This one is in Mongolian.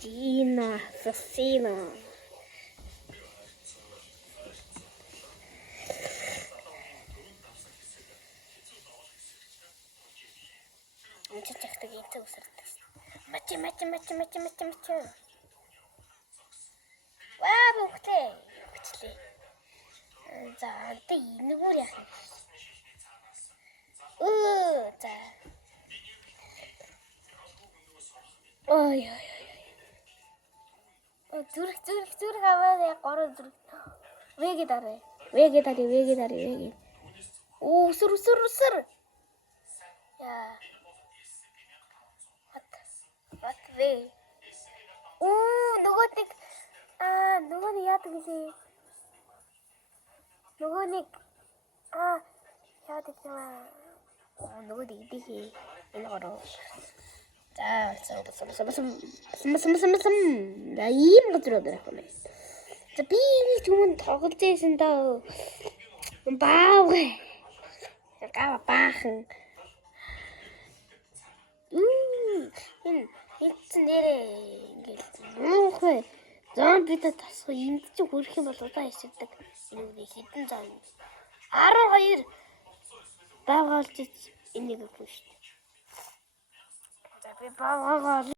Gina Assassino. Мчиж захдаг энэ үсэрдэг. Мачи. Ваа бүхлээ. Бүчлээ. За одоо энэгээр яах юм. За. Ой. Зүрх аваад яг 3 зүрх. Вэгээ дарыг. Оо сүр. Яа. What вэ? Оо нөгөө нэг яадаг гэлээ. Нөгөө нэг яадаг юм аа. Нөгөө нэг идэхээ. Энэ гороо. За ийм газар байх юм. За би нэг түмэн тоглож байсан даа. Баав. Баахан. Энэ хэцэн нэрээ ингээл нуухай. Зомбидад тасах энд чи хөрөх юм бол удаа исвдэг. Энэ хитэн зам. 12 баагаалж энийг өгөх шүү дээ. За би баагаал